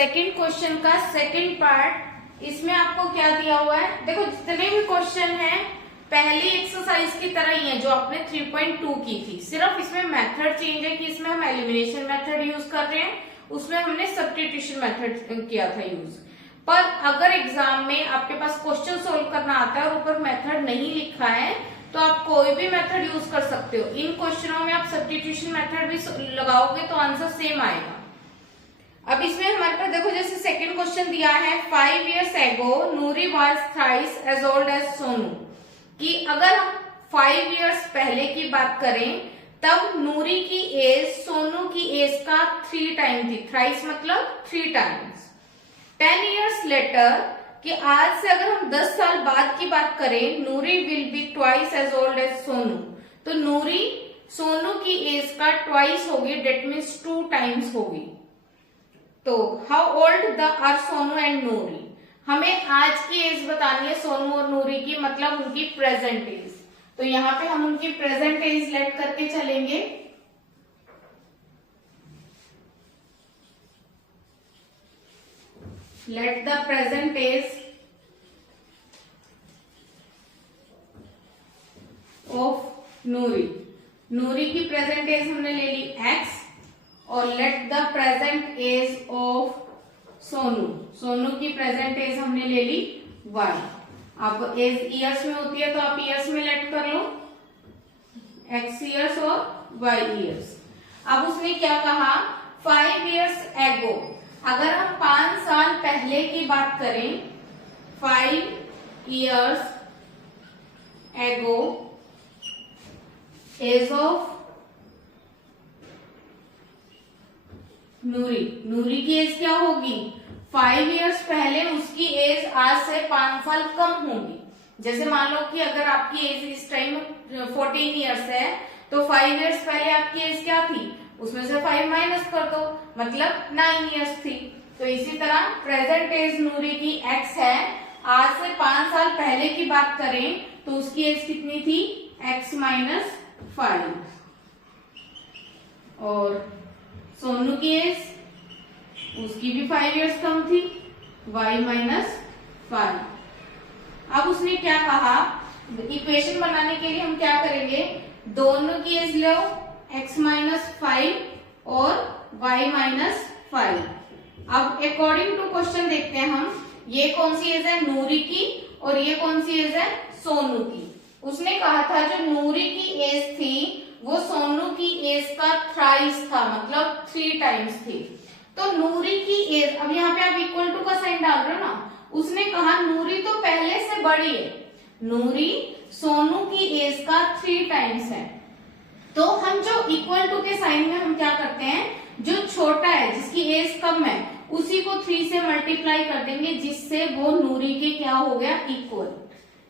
Second question का second part, इसमें आपको क्या दिया हुआ है, देखो जितने भी क्वेश्चन हैं पहली एक्सरसाइज की तरह ही है जो आपने 3.2 की थी, सिर्फ इसमें मेथड चेंज है कि इसमें हम एलिमिनेशन मेथड यूज कर रहे हैं, उसमें हमने सब्स्टिट्यूशन मेथड किया था यूज। पर अगर एग्जाम में आपके पास क्वेश्चन सोल्व करना आता है और ऊपर मेथड नहीं लिखा है तो आप कोई भी मेथड यूज कर सकते हो। इन क्वेश्चनों में आप सब्स्टिट्यूशन मेथड भी लगाओगे तो आंसर सेम आएगा। अब इसमें हमारे पास देखो, जैसे सेकंड क्वेश्चन दिया है 5 years ago Noori was thrice as old as Sonu, कि अगर हम 5 years पहले की बात करें तब नूरी की एज सोनू की एज का 3 टाइम थी। थ्राइस मतलब 3 टाइम्स। 10 years later, कि आज से अगर हम 10 साल बाद की बात करें, Noori will be twice as old as Sonu, तो नूरी सोनू की एज का ट्वाइस होगी, डेट मीन्स 2 टाइम्स होगी। तो how old are Sonu and Noori, हमें आज की एज बतानी है सोनू और नूरी की, मतलब उनकी प्रेजेंट एज। तो यहाँ पे हम उनकी प्रेजेंट एज लेट करके चलेंगे। Let the present age of Noori, Noori की प्रेजेंट एज हमने ले ली x, और let the present age of Sonu, Sonu की प्रेजेंट एज हमने ले ली y। अब एज ईयर्स में होती है तो आप ईयर्स में लेट कर लो, x ईयर्स और y ईयर्स। अब उसने क्या कहा, 5 years ago, अगर हम 5 साल पहले की बात करें, 5 years ago as of Noori, Noori की एज क्या होगी, 5 years पहले उसकी एज आज से 5 साल कम होगी। जैसे मान लो कि अगर आपकी एज इस टाइम 14 years है तो 5 years पहले आपकी एज क्या थी, उसमें से 5 माइनस कर दो, मतलब 9 years थी। तो इसी तरह प्रेजेंट एज नूरी की x है, आज से 5 साल पहले की बात करें तो उसकी एज कितनी थी, x माइनस 5। और सोनू की एज, उसकी भी 5 years कम थी, y माइनस 5। अब उसने क्या कहा, इक्वेशन बनाने के लिए हम क्या करेंगे, दोनों की एज लो, x माइनस 5 और y माइनस 5। अब अकॉर्डिंग टू क्वेश्चन देखते हैं हम, ये कौन सी एज है, नूरी की, और ये कौन सी एज है, सोनू की। उसने कहा था जो नूरी की एज थी वो सोनू की एज का थ्राइस था, मतलब 3 टाइम्स थी। तो नूरी की एज, अब यहाँ पे आप इक्वल टू का साइन डाल रहे हो ना, उसने कहा नूरी तो पहले से बड़ी है, नूरी सोनू की एज का 3 टाइम्स है। तो हम जो इक्वल टू के साइन में हम क्या करते हैं, जो छोटा है जिसकी एज कम है उसी को 3 से मल्टीप्लाई कर देंगे, जिससे वो नूरी के क्या हो गया, इक्वल।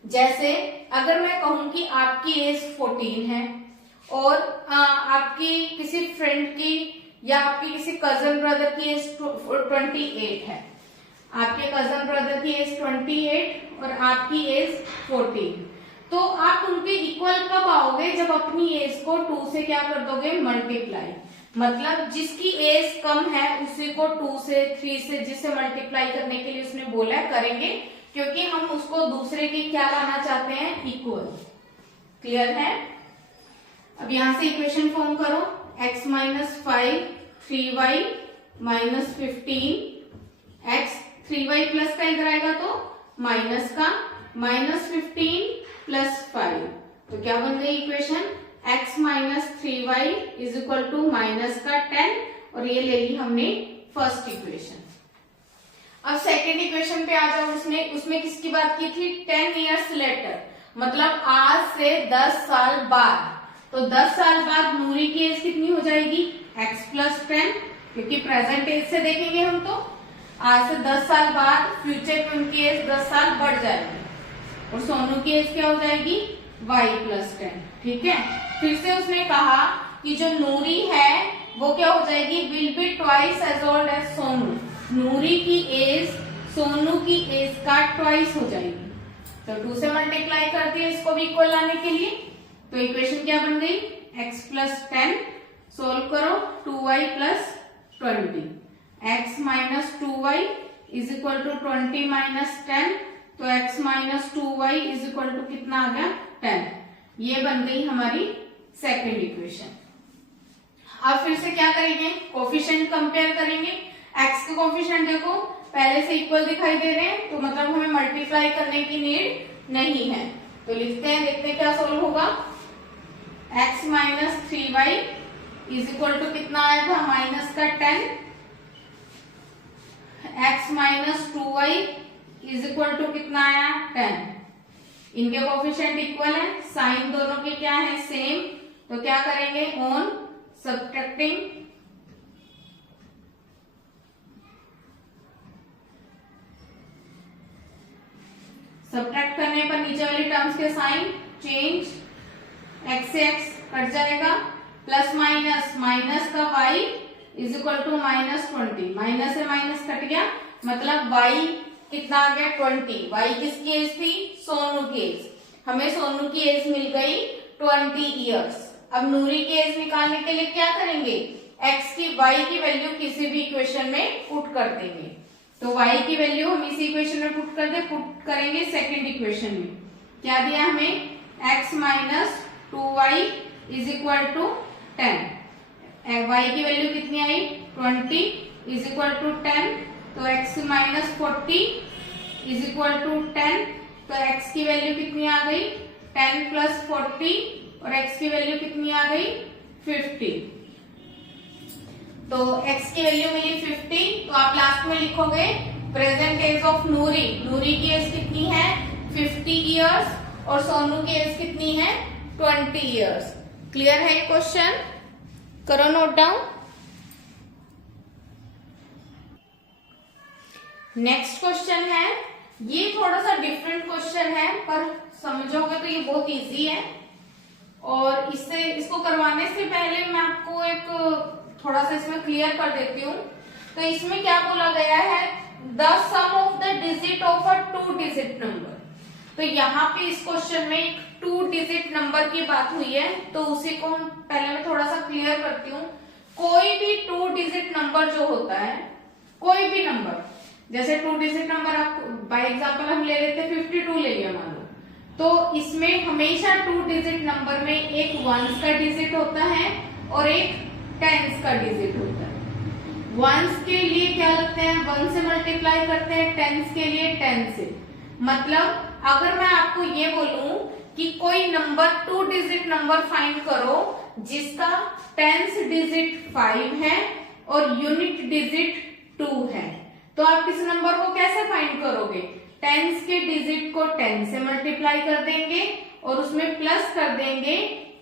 जैसे अगर मैं कहूं कि आपकी एज 14 है और आपकी किसी फ्रेंड की या आपकी किसी कजन ब्रदर की एज 28 है, आपके कजन ब्रदर की एज 28 और आपकी एज 14, तो आप उनके इक्वल कब आओगे, जब अपनी एज को 2 से क्या कर दोगे, मल्टीप्लाई। मतलब जिसकी एज कम है उसी को 2 से 3 से जिससे मल्टीप्लाई करने के लिए उसने बोला है, करेंगे, क्योंकि हम उसको दूसरे की क्या लाना चाहते हैं, इक्वल। क्लियर है। अब यहां से इक्वेशन फॉर्म करो, x minus 5 3y minus 15, x 3y plus का इधर आएगा तो माइनस का, माइनस 15 प्लस 5, तो क्या बन गई equation, x minus 3y is equal to minus का 10, और ये ले ली हमने फर्स्ट इक्वेशन। अब सेकेंड इक्वेशन पे आ जाओ, उसमें किसकी बात की थी, 10 years later, मतलब आज से 10 साल बाद। तो 10 साल बाद नूरी की एज कितनी हो जाएगी, x प्लस 10, क्योंकि प्रेजेंट एज से देखेंगे हम तो आज से 10 साल बाद फ्यूचर में उनकी एज 10 साल बढ़ जाएगी, और सोनू की एज क्या हो जाएगी, y प्लस 10। ठीक है, फिर से उसने कहा कि जो नूरी है वो क्या हो जाएगी, will be twice as old as Sonu, Noori की एज सोनू की एज का ट्वाइस हो जाएगी। तो 2 से मल्टीप्लाई करती है इसको भी इक्वल लाने के लिए, तो इक्वेशन क्या बन गई, x प्लस 10, सोल्व करो 2y plus 20। x minus 2y is equal to 20 minus 10, तो x minus 2y is equal to कितना आ गया 10। ये बन गई हमारी सेकेंड इक्वेशन। अब फिर से क्या करेंगे, कोफिशिएंट कंपेयर करेंगे। x के कोफिशिएंट देखो पहले से इक्वल दिखाई दे रहे हैं, तो मतलब हमें मल्टीप्लाई करने की नीड नहीं है। तो लिखते हैं, देखते हैं क्या सोल्व होगा। x minus 3y is equal to कितना आया था माइनस का 10, x minus 2y is equal to कितना आया 10। इनके कोफिशिएंट इक्वल है, साइन दोनों के क्या है सेम, तो क्या करेंगे ऑन सब्ट्रैक्टिंग सब्ट्रैक्ट करने पर नीचे वाली टर्म्स के साइन चेंज, x से x कट जाएगा, प्लस माइनस माइनस का y is equal to minus 20, minus से माइनस कट गया, मतलब y कितना आ गया 20। y किसकी एज थी, सोनू की एज। हमें सोनू की एज मिल गई 20 इयर्स। अब नूरी की एज निकालने के लिए क्या करेंगे, x की y की वैल्यू किसी भी इक्वेशन में पुट कर देंगे। तो y की वैल्यू हम इसी इक्वेशन में पुट करेंगे सेकंड इक्वेशन में। क्या दिया हमें, x minus 2y is equal to 10। y की वैल्यू कितनी आई 20 इज इक्वल टू 10, तो x minus 40 is equal to 10, तो x की वैल्यू कितनी आ गई 10 प्लस 40 और x की वैल्यू कितनी आ गई 50। तो x की वैल्यू मिली 50, तो आप लास्ट में लिखोगे present age of Noori. Noori की एज कितनी है 50 इयर्स और सोनू की एज कितनी है 20 इयर्स। क्लियर है ये क्वेश्चन, करो नोट डाउन। नेक्स्ट क्वेश्चन है, ये थोड़ा सा डिफरेंट क्वेश्चन है पर समझोगे तो ये बहुत इजी है। और इसको करवाने से पहले मैं आपको एक थोड़ा सा इसमें क्लियर कर देती हूँ। तो इसमें क्या बोला गया है, the sum of the digit of a 2 digit number. तो यहाँ पे इस क्वेश्चन में एक 2 डिजिट नंबर की बात हुई है, तो उसी को हम पहले मैं थोड़ा सा क्लियर करती हूँ। कोई भी 2 डिजिट नंबर जो होता है, कोई भी नंबर, जैसे 2 डिजिट नंबर आप बाय एग्जांपल हम ले लेते हैं 52 ले लिया मान लो, तो इसमें हमेशा 2 डिजिट नंबर में एक वंस का डिजिट होता है और एक टेंस का डिजिट होता है। वंस के लिए क्या लगते हैं 1 से मल्टीप्लाई करते हैं, टेंस के लिए 10 से। मतलब अगर मैं आपको ये बोलूं कि कोई नंबर 2 डिजिट नंबर फाइंड करो जिसका टेंस डिजिट 5 है और यूनिट डिजिट 2 है, तो आप इस नंबर को कैसे फाइंड करोगे, टेंस के डिजिट को 10 से मल्टीप्लाई कर देंगे और उसमें प्लस कर देंगे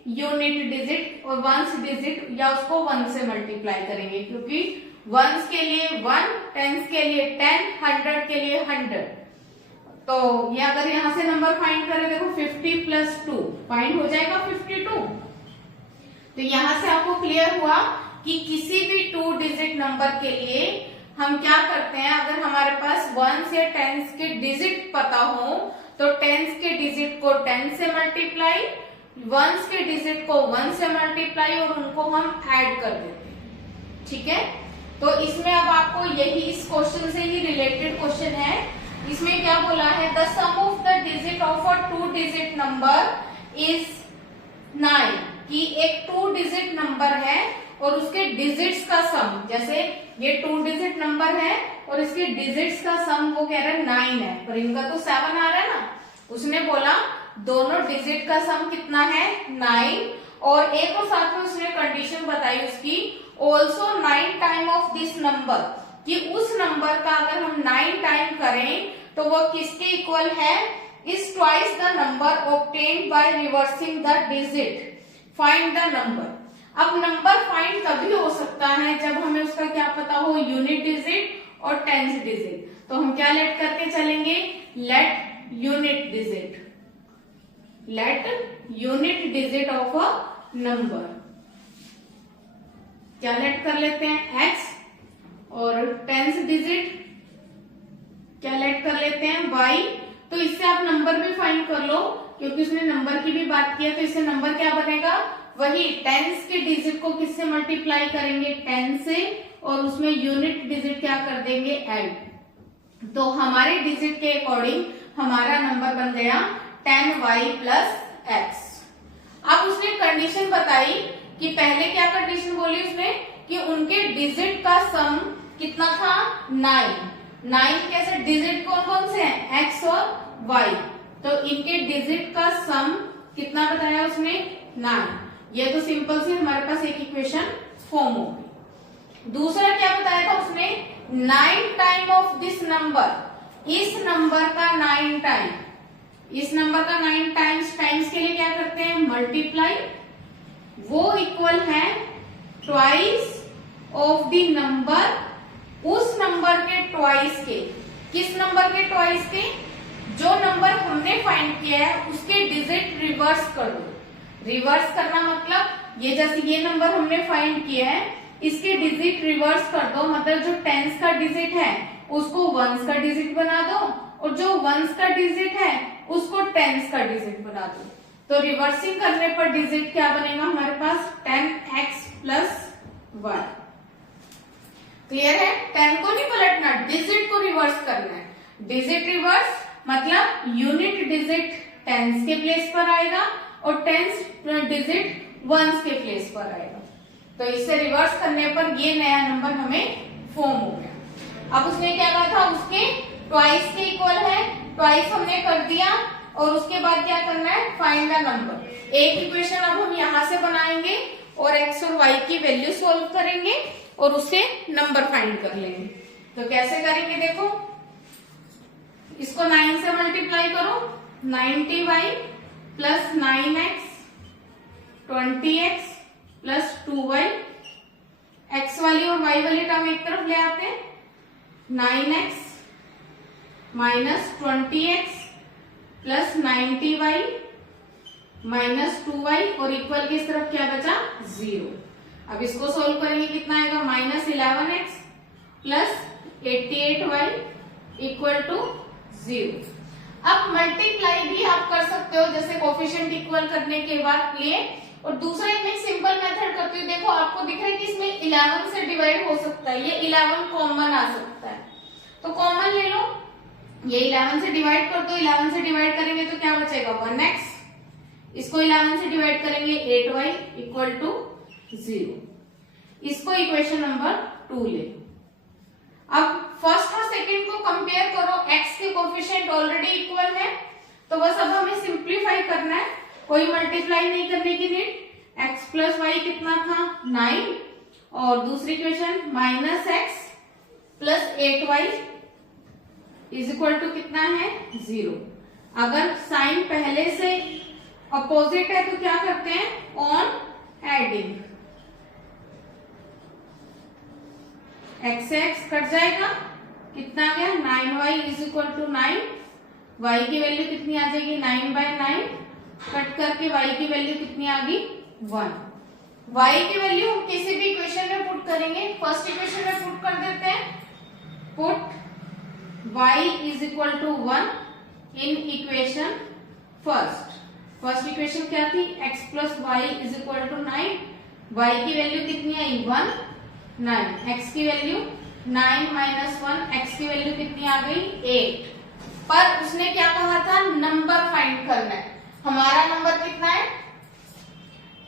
यूनिट डिजिट और वंस डिजिट, या उसको 1 से मल्टीप्लाई करेंगे, क्योंकि वंस के लिए 1, टेंस के लिए 10, 100 के लिए 100। तो ये अगर यहां से नंबर फाइंड करें, देखो 50 प्लस 2 फाइंड हो जाएगा 52। तो यहां से आपको क्लियर हुआ कि किसी भी 2 डिजिट नंबर के लिए हम क्या करते हैं, अगर हमारे पास 1 या टेंस के डिजिट पता हो तो टेंस के डिजिट को 10 से मल्टीप्लाई, वंस के डिजिट को 1 से मल्टीप्लाई और उनको हम ऐड कर देते हैं। ठीक है, तो इसमें अब आपको यही इस क्वेश्चन से ही रिलेटेड क्वेश्चन है। इसमें क्या बोला है, the sum of the digit of a 2 digit number is 9, कि एक 2 डिजिट नंबर है और उसके डिजिट्स का सम, जैसे ये 2 डिजिट नंबर है और इसके डिजिट्स का सम वो कह रहा है 9 है, पर इनका तो 7 आ रहा है ना। उसने बोला दोनों डिजिट का सम कितना है 9, और एक और साथ में उसने कंडीशन बताई उसकी, also 9 time of this number, कि उस नंबर का अगर हम 9 टाइम करें तो वो किसके इक्वल है, is twice the number obtained by reversing the digit, find the number. अब नंबर फाइंड तभी हो सकता है जब हमें उसका क्या पता हो, यूनिट डिजिट और टेंस डिजिट। तो हम क्या लेट करके चलेंगे, let unit digit, let unit digit of a number. क्या लेट कर लेते हैं x, और टेंस डिजिट क्या लेट कर लेते हैं y। तो इससे आप नंबर भी फाइंड कर लो, क्योंकि उसने नंबर की भी बात की है, तो इससे नंबर क्या बनेगा वही टेंस के डिजिट को किससे मल्टीप्लाई करेंगे, 10 से, और उसमें यूनिट डिजिट क्या कर देंगे, ऐड। तो हमारे डिजिट के अकॉर्डिंग हमारा नंबर बन गया 10y प्लस x। अब उसने कंडीशन बताई कि पहले क्या कंडीशन बोली उसने कि उनके डिजिट का सम कितना था, 9 कैसे डिजिट कौन कौन से हैं, x और y, तो इनके डिजिट का सम कितना बताया उसने, 9। ये तो सिंपल सी हमारे पास एक इक्वेशन फॉर्म हो गई। दूसरा क्या बताया था उसने, 9 टाइम ऑफ दिस नंबर, इस नंबर का 9 टाइम, इस नंबर का 9 टाइम्स, टाइम्स के लिए क्या करते हैं, मल्टीप्लाई, वो इक्वल है ट्वाइस ऑफ द नंबर, उस नंबर के ट्वाइस के, किस नंबर के ट्वाइस के, जो नंबर हमने फाइंड किया है उसके डिजिट रिवर्स कर दो। रिवर्स करना मतलब ये जैसे ये नंबर हमने फाइंड किया है, इसके डिजिट रिवर्स कर दो, मतलब जो टेंस का डिजिट है उसको वंस का डिजिट बना दो, और जो वंस का डिजिट है उसको टेंस का डिजिट बना दो। तो रिवर्सिंग करने पर डिजिट क्या बनेगा हमारे पास, 10x प्लस y। क्लियर है, 10 को नहीं पलटना, डिजिट को रिवर्स करना है। डिजिट रिवर्स मतलब यूनिट डिजिट टेंस के प्लेस पर आएगा और टेंस डिजिट वंस के प्लेस पर आएगा। तो इससे रिवर्स करने पर ये नया नंबर हमें फॉर्म हो गया। अब उसने क्या कहा था, उसके ट्वाइस के इक्वल है, ट्वाइस हमने कर दिया, और उसके बाद क्या करना है, फाइंड द नंबर। एक इक्वेशन अब हम यहां से बनाएंगे और x और y की वैल्यू सॉल्व करेंगे और उससे नंबर फाइंड कर लेंगे। तो कैसे करेंगे देखो, इसको 9 से मल्टीप्लाई करो, 90y plus 9x 20x plus 2y, x वाली और y वाली टर्म एक तरफ ले आते हैं, 9x minus 20x plus 90y minus 2y, और इक्वल की इस तरफ क्या बचा, 0। अब इसको सोल्व करेंगे, कितना आएगा, minus 11x plus 88y equal to 0। अब मल्टीप्लाई भी आप कर सकते हो, जैसे कोफिशिएंट इक्वल करने के बाद लिए, और दूसरा एक सिंपल मेथड करते हो। देखो आपको दिख रहा है कि इसमें 11 से डिवाइड हो सकता है, ये 11 कॉमन आ सकता है, तो कॉमन ले लो, ये 11 से डिवाइड कर दो। 11 से डिवाइड करेंगे तो क्या बचेगा, 1x, इसको 11 से डिवाइड करेंगे 8y इक्वल टू 0। इसको इक्वेशन नंबर 2 ले। अब फर्स्ट और सेकंड को कंपेयर करो, x के कोफिशिएंट ऑलरेडी इक्वल है, तो बस अब हमें सिंप्लीफाई करना है, कोई मल्टीप्लाई नहीं करने की नीड। x प्लस वाई कितना था, 9, और दूसरी equation minus x plus 8y is equal to कितना है, 0। अगर साइन पहले से अपोजिट है तो क्या करते हैं, ऑन एडिंग, x से x कट जाएगा, कितना गया, 9y is equal to 9, y की वैल्यू कितनी आ जाएगी, 9/9, कट करके y की वैल्यू कितनी आ गई, 1। y की वैल्यू हम किसी भी इक्वेशन में पुट करेंगे, फर्स्ट इक्वेशन में पुट कर देते हैं, put y is equal to 1 in equation first. First equation क्या थी, x plus y is equal to 9, y की वैल्यू कितनी आई, 1, 9, x की वैल्यू 9 माइनस 1, x की वैल्यू कितनी आ गई, 8। पर उसने क्या कहा था, नंबर फाइंड करना है। हमारा नंबर कितना है,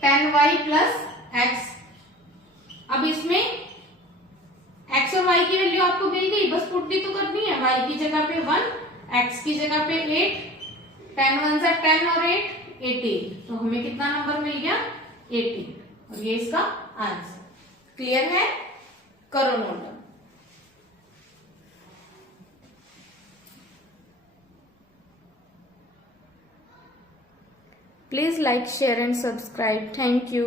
10y प्लस x। अब इसमें x और y की वैल्यू आपको मिल गई, बस पुट भी तो करनी है, y की जगह पे 1, x की जगह पे 8, 10 1 से 10 और 8 18, तो हमें कितना नंबर मिल गया, 18, और ये इसका आंसर। क्लियर है, करो note down. Please like, share and subscribe. Thank you.